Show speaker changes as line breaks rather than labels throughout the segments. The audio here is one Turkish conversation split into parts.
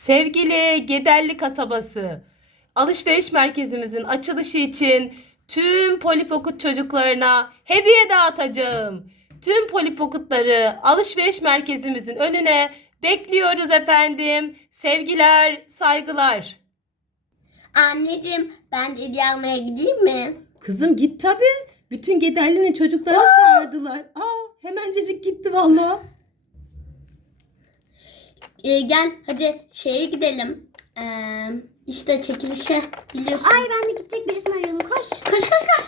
Sevgili Gederli kasabası, alışveriş merkezimizin açılışı için tüm Polly Pocket çocuklarına hediye dağıtacağım. Tüm Polly Pocket'ları alışveriş merkezimizin önüne bekliyoruz efendim. Sevgiler, saygılar.
Anneciğim, ben de hediye almaya gideyim mi?
Kızım git tabii. Bütün Gederli'nin çocuklarını çağırdılar. Hemencecik gitti vallahi.
Gel hadi şeye gidelim. İşte çekilişe biliyorsun.
Ay ben de gidecek birisini arıyorum. Koş.
Koş.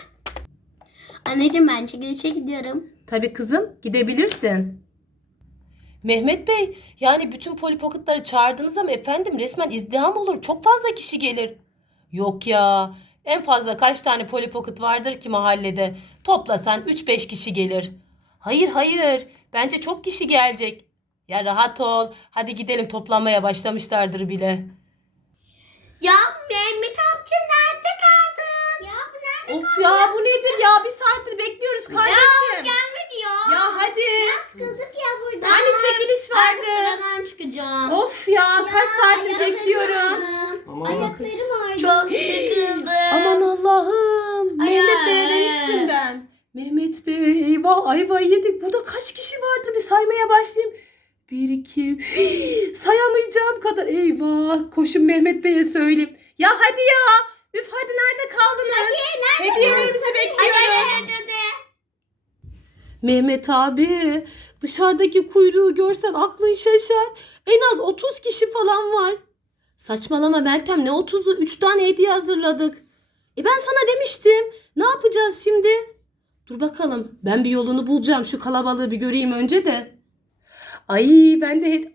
Anneciğim, ben çekilişe gidiyorum.
Tabii kızım, gidebilirsin. Mehmet Bey, yani bütün Polly Pocket'ları çağırdınız ama efendim resmen izdiham olur. Çok fazla kişi gelir. Yok ya, en fazla kaç tane Polly Pocket vardır ki mahallede? Toplasan 3-5 kişi gelir. Hayır, bence çok kişi gelecek. Ya rahat ol, hadi gidelim, toplanmaya başlamışlardır bile.
Ya Mehmet amca, nerede kaldın? Ya bu nerede
Of ya, bu nedir ya? Bir saattir bekliyoruz kardeşim.
gelmedi ya.
Ya hadi.
Sıkıldık ya burada.
Hani çekiliş
Ben de
vardı.
sıradan çıkacağım.
Of ya, kaç saattir bekliyorum.
Ayaklarım ağrıyor.
Çok sıkıldım.
Aman Allah'ım.
Ay,
Mehmet Bey'e
ay.
demiştim ben. Mehmet Bey, eyvah ayvayı yedik. Burada kaç kişi vardır, bir saymaya başlayayım. 1, 2, sayamayacağım kadar. Eyvah, koşun Mehmet Bey'e söyleyeyim. Ya hadi ya. Üf, hadi nerede kaldınız? Hediyelerimizi bekliyoruz.
Hadi.
Mehmet abi, dışarıdaki kuyruğu görsen aklın şaşar. En az 30 kişi falan var. Saçmalama Meltem, ne 30'u? 3 tane hediye hazırladık. Ben sana demiştim. Ne yapacağız şimdi? Dur bakalım, ben bir yolunu bulacağım. Şu kalabalığı bir göreyim önce de. Ay ben de...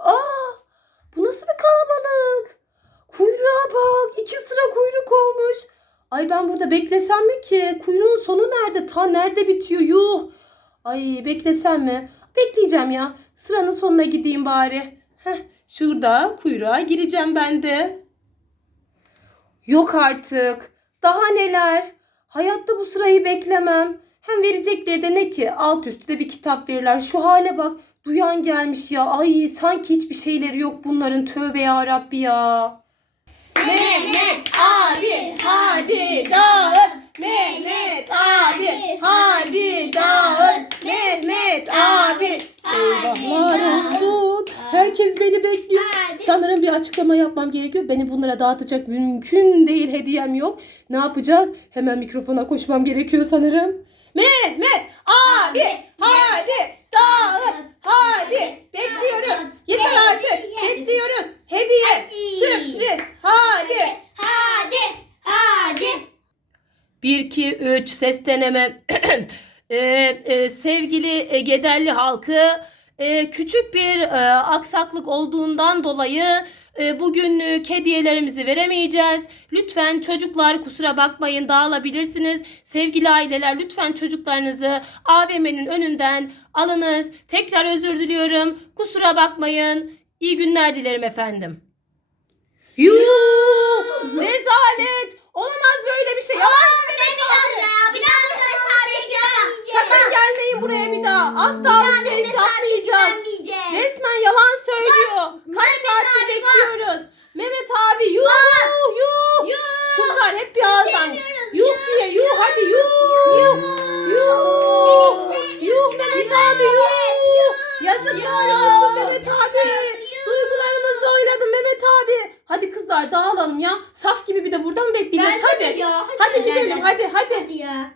Bu nasıl bir kalabalık? Kuyruğa bak. 2 sıra kuyruk olmuş. Ay ben burada beklesem mi ki? Kuyruğun sonu nerede? Ta nerede bitiyor? Yuh. Ay beklesem mi? Bekleyeceğim ya. Sıranın sonuna gideyim bari. Şurada kuyruğa gireceğim ben de. Yok artık. Daha neler? Hayatta bu sırayı beklemem. Hem verecekleri de ne ki? Alt üstü de bir kitap verirler. Şu hale bak. Duyan gelmiş ya. Ay sanki hiçbir şeyleri yok bunların. Tövbe ya Rabbi ya. Mehmet abi hadi dağıt. Mehmet abi hadi dağıt. Mehmet abi. Eyvahlar olsun. Herkes beni bekliyor. Sanırım bir açıklama yapmam gerekiyor. Benim bunlara dağıtacak mümkün değil, hediyem yok. Ne yapacağız? Hemen mikrofona koşmam gerekiyor sanırım. Mehmet abi hadi dağıt. Hadi bekliyoruz. Yeter artık. Bekliyoruz. Hediye. Sürpriz. Hadi. 1, 2, 3 ses deneme. Sevgili Gederli halkı, küçük bir aksaklık olduğundan dolayı bugünlük hediyelerimizi veremeyeceğiz. Lütfen çocuklar kusura bakmayın, dağılabilirsiniz. Sevgili aileler, lütfen çocuklarınızı AVM'nin önünden alınız. Tekrar özür diliyorum. Kusura bakmayın. İyi günler dilerim efendim. Yuh! Rezalet! Olamaz böyle bir şey. Sakın gelmeyin buraya bir daha. Asla alışveriş yapmayacağız. Resmen yalan söylüyor. Kaç saattir bekliyoruz. Mehmet abi yuh. Kızlar hep bir ağızdan. Yuh diye yuh, hadi yuh. Yuh Mehmet abi yuh. Yazıklar olsun Mehmet abi. Duygularımızla oynadın Mehmet abi. Hadi kızlar dağılalım ya. Saf gibi bir de burada mı bekleyeceğiz? Hadi. Hadi gidelim hadi.
Hadi ya.